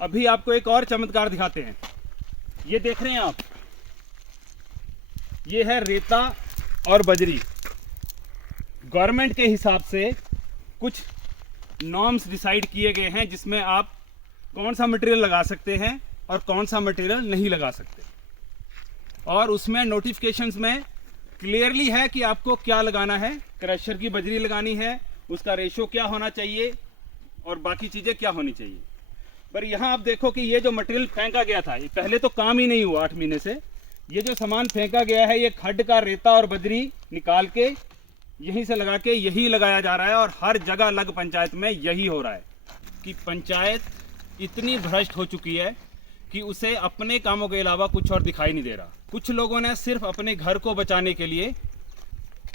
अभी आपको एक और चमत्कार दिखाते हैं। ये देख रहे हैं आप, ये है रेता और बजरी। गवर्नमेंट के हिसाब से कुछ नॉर्म्स डिसाइड किए गए हैं जिसमें आप कौन सा मटेरियल लगा सकते हैं और कौन सा मटेरियल नहीं लगा सकते। और उसमें नोटिफिकेशंस में क्लियरली है कि आपको क्या लगाना है। क्रशर की बजरी लगानी है, उसका रेशो क्या होना चाहिए और बाकी चीज़ें क्या होनी चाहिए। पर यहाँ आप देखो कि ये जो मटेरियल फेंका गया था, ये पहले तो काम ही नहीं हुआ 8 महीने से। ये जो सामान फेंका गया है, ये खड्ड का रेता और बजरी निकाल के यहीं से लगा के यही लगाया जा रहा है। और हर जगह लग पंचायत में यही हो रहा है कि पंचायत इतनी भ्रष्ट हो चुकी है कि उसे अपने कामों के अलावा कुछ और दिखाई नहीं दे रहा। कुछ लोगों ने सिर्फ अपने घर को बचाने के लिए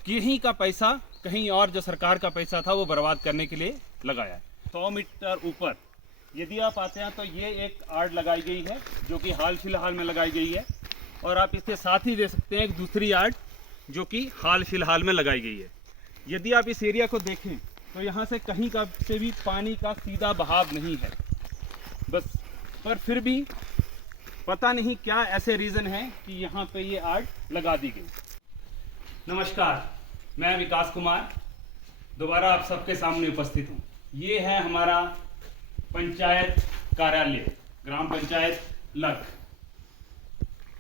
यहीं का पैसा कहीं और जो सरकार का पैसा था वो बर्बाद करने के लिए लगाया है। 100 मीटर ऊपर यदि आप आते हैं तो ये एक आर्ट लगाई गई है जो कि हाल फिलहाल में लगाई गई है। और आप इसके साथ ही दे सकते हैं एक दूसरी आर्ट जो कि हाल फिलहाल में लगाई गई है। यदि आप इस एरिया को देखें तो यहाँ से कहीं का से भी पानी का सीधा बहाव नहीं है बस। पर फिर भी पता नहीं क्या ऐसे रीज़न है कि यहाँ पे ये आर्ट लगा दी गई। नमस्कार, मैं विकास कुमार दोबारा आप सबके सामने उपस्थित हूँ। ये है हमारा पंचायत कार्यालय, ग्राम पंचायत लग।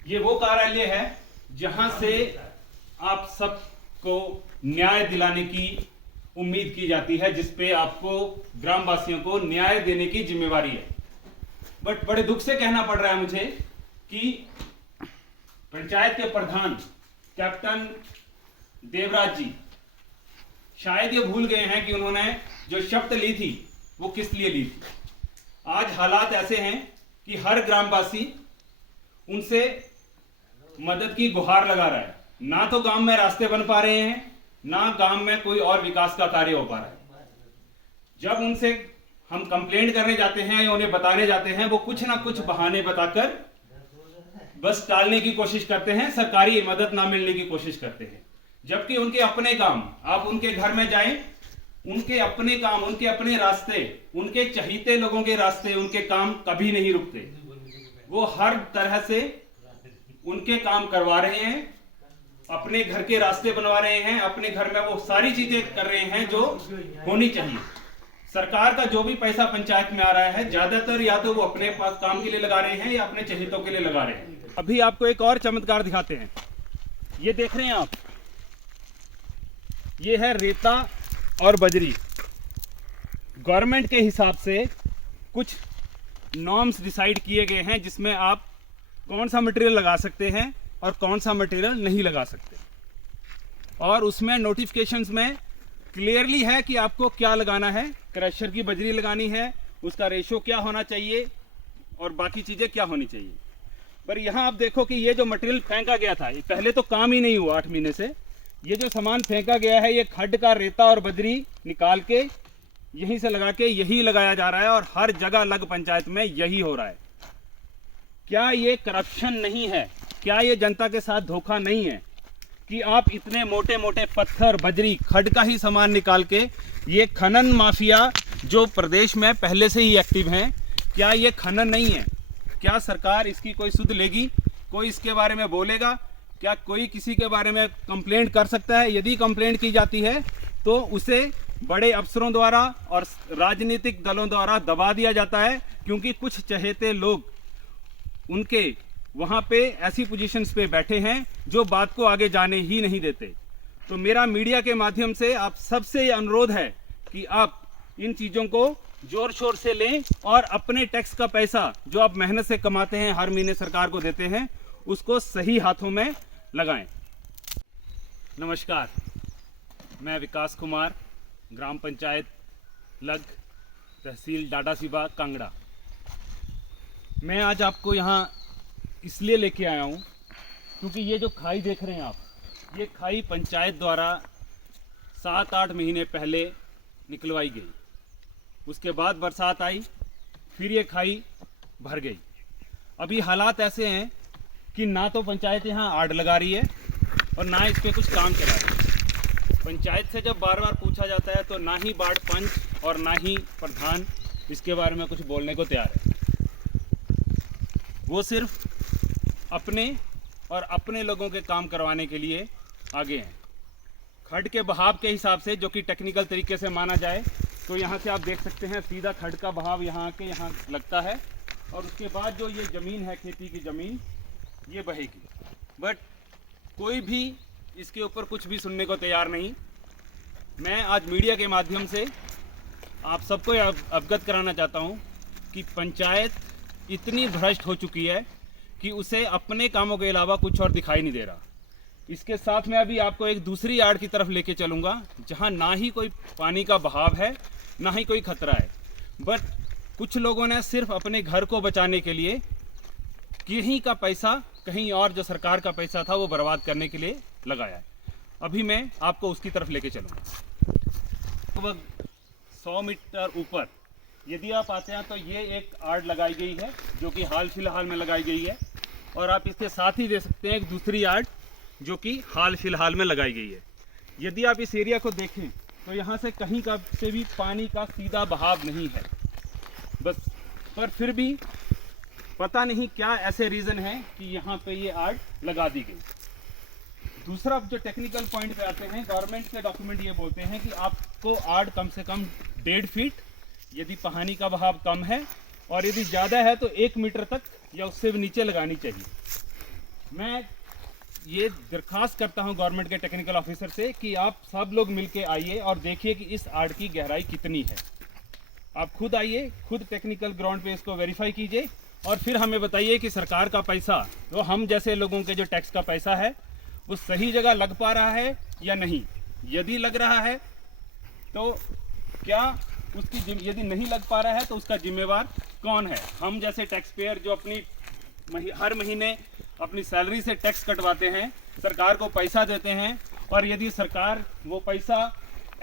ये वो कार्यालय है जहाँ से आप सबको न्याय दिलाने की उम्मीद की जाती है, जिसपे आपको ग्रामवासियों को न्याय देने की जिम्मेवारी है। बट बड़े दुख से कहना पड़ रहा है मुझे कि पंचायत के प्रधान कैप्टन देवराज जी शायद ये भूल गए हैं कि उन्होंने जो शपथ ली थी वो किस लिए ली थी। आज हालात ऐसे हैं कि हर ग्रामवासी उनसे मदद की गुहार लगा रहा है। ना तो गांव में रास्ते बन पा रहे हैं, ना गांव में कोई और विकास का कार्य हो पा रहा है। जब उनसे हम कंप्लेंट करने जाते हैं या उन्हें बताने जाते हैं, वो कुछ ना कुछ बहाने बताकर बस टालने की कोशिश करते हैं, सरकारी मदद ना मिलने की कोशिश करते हैं। जबकि उनके अपने काम, आप उनके घर में जाएं, उनके अपने काम, उनके अपने रास्ते, उनके चहीते लोगों के रास्ते, उनके काम कभी नहीं रुकते। वो हर तरह से उनके काम करवा रहे हैं, अपने घर के रास्ते बनवा रहे हैं, अपने घर में वो सारी चीजें कर रहे हैं जो होनी चाहिए। सरकार का जो भी पैसा पंचायत में आ रहा है, ज्यादातर या तो वो अपने पास काम के लिए लगा रहे हैं या अपने चहेतों के लिए लगा रहे हैं। अभी आपको एक और चमत्कार दिखाते हैं। ये देख रहे हैं आप, ये है रेता और बजरी। गवर्नमेंट के हिसाब से कुछ नॉर्म्स डिसाइड किए गए हैं जिसमें आप कौन सा मटेरियल लगा सकते हैं और कौन सा मटेरियल नहीं लगा सकते। और उसमें नोटिफिकेशंस में क्लियरली है कि आपको क्या लगाना है। क्रशर की बजरी लगानी है, उसका रेशो क्या होना चाहिए और बाकी चीज़ें क्या होनी चाहिए। पर यहाँ आप देखो कि ये जो मटेरियल फेंका गया था, ये पहले तो काम ही नहीं हुआ 8 महीने से। ये जो सामान फेंका गया है, ये खड्ड का रेता और बजरी निकाल के यहीं से लगा के यही लगाया जा रहा है। और हर जगह लग पंचायत में यही हो रहा है। क्या ये करप्शन नहीं है? क्या ये जनता के साथ धोखा नहीं है कि आप इतने मोटे मोटे पत्थर, बजरी, खड्ड का ही सामान निकाल के, ये खनन माफिया जो प्रदेश में पहले से ही एक्टिव हैं, क्या ये खनन नहीं है? क्या सरकार इसकी कोई सुध लेगी? कोई इसके बारे में बोलेगा? क्या कोई किसी के बारे में कंप्लेंट कर सकता है? यदि कंप्लेंट की जाती है तो उसे बड़े अफसरों द्वारा और राजनीतिक दलों द्वारा दबा दिया जाता है, क्योंकि कुछ चहेते लोग उनके वहाँ पे ऐसी पोजीशंस पे बैठे हैं जो बात को आगे जाने ही नहीं देते। तो मेरा मीडिया के माध्यम से आप सबसे ये अनुरोध है कि आप इन चीज़ों को जोर शोर से लें और अपने टैक्स का पैसा जो आप मेहनत से कमाते हैं, हर महीने सरकार को देते हैं, उसको सही हाथों में लगाएं। नमस्कार, मैं विकास कुमार, ग्राम पंचायत लग, तहसील डाडासीबा, कांगड़ा। मैं आज आपको यहाँ इसलिए लेके आया हूँ क्योंकि ये जो खाई देख रहे हैं आप, ये खाई पंचायत द्वारा 7-8 महीने पहले निकलवाई गई। उसके बाद बरसात आई, फिर ये खाई भर गई। अभी हालात ऐसे हैं कि ना तो पंचायत यहाँ आड़ लगा रही है और ना इस पर कुछ काम चला रही है। पंचायत से जब बार बार पूछा जाता है तो ना ही वार्ड पंच और ना ही प्रधान इसके बारे में कुछ बोलने को तैयार है। वो सिर्फ अपने और अपने लोगों के काम करवाने के लिए आगे हैं। खड्ड के बहाव के हिसाब से, जो कि टेक्निकल तरीके से माना जाए, तो यहाँ से आप देख सकते हैं सीधा खड्ड का बहाव यहाँ के यहाँ लगता है और उसके बाद जो ये ज़मीन है, खेती की ज़मीन, ये बहेगी। बट कोई भी इसके ऊपर कुछ भी सुनने को तैयार नहीं। मैं आज मीडिया के माध्यम से आप सबको अवगत कराना चाहता हूँ कि पंचायत इतनी भ्रष्ट हो चुकी है कि उसे अपने कामों के अलावा कुछ और दिखाई नहीं दे रहा। इसके साथ मैं अभी आपको एक दूसरी आड़ की तरफ लेके चलूँगा, जहाँ ना ही कोई पानी का बहाव है, ना ही कोई खतरा है, बट कुछ लोगों ने सिर्फ अपने घर को बचाने के लिए कहीं का पैसा कहीं और जो सरकार का पैसा था वो बर्बाद करने के लिए लगाया है। अभी मैं आपको उसकी तरफ लेके चलूँगा। लगभग 100 मीटर ऊपर यदि आप आते हैं तो ये एक आड़ लगाई गई है, जो कि हाल फिलहाल में लगाई गई है, और आप इसके साथ ही दे सकते हैं एक दूसरी आड़ जो कि हाल फिलहाल में लगाई गई है। यदि आप इस एरिया को देखें तो यहाँ से कहीं का से भी पानी का सीधा बहाव नहीं है बस, पर फिर भी पता नहीं क्या ऐसे रीज़न है कि यहाँ पे ये आड़ लगा दी गई। दूसरा जो टेक्निकल पॉइंट पे आते हैं, गवर्नमेंट के डॉक्यूमेंट ये बोलते हैं कि आपको आड़ कम से कम 1.5 फीट, यदि पानी का बहाव कम है, और यदि ज़्यादा है तो 1 मीटर तक या उससे भी नीचे लगानी चाहिए। मैं ये दरख्वास्त करता हूँ गवर्नमेंट के टेक्निकल ऑफिसर से कि आप सब लोग मिलके आइए और देखिए कि इस आड़ की गहराई कितनी है। आप खुद आइए, खुद टेक्निकल ग्राउंड पे इसको वेरीफाई कीजिए और फिर हमें बताइए कि सरकार का पैसा, तो हम जैसे लोगों के जो टैक्स का पैसा है, वो सही जगह लग पा रहा है या नहीं। यदि लग रहा है तो क्या उसकी, यदि नहीं लग पा रहा है तो उसका जिम्मेवार कौन है? हम जैसे टैक्स पेयर जो अपनी हर महीने अपनी सैलरी से टैक्स कटवाते हैं, सरकार को पैसा देते हैं, और यदि सरकार वो पैसा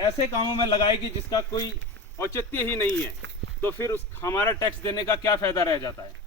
ऐसे कामों में लगाएगी जिसका कोई औचित्य ही नहीं है, तो फिर हमारा टैक्स देने का क्या फ़ायदा रह जाता है।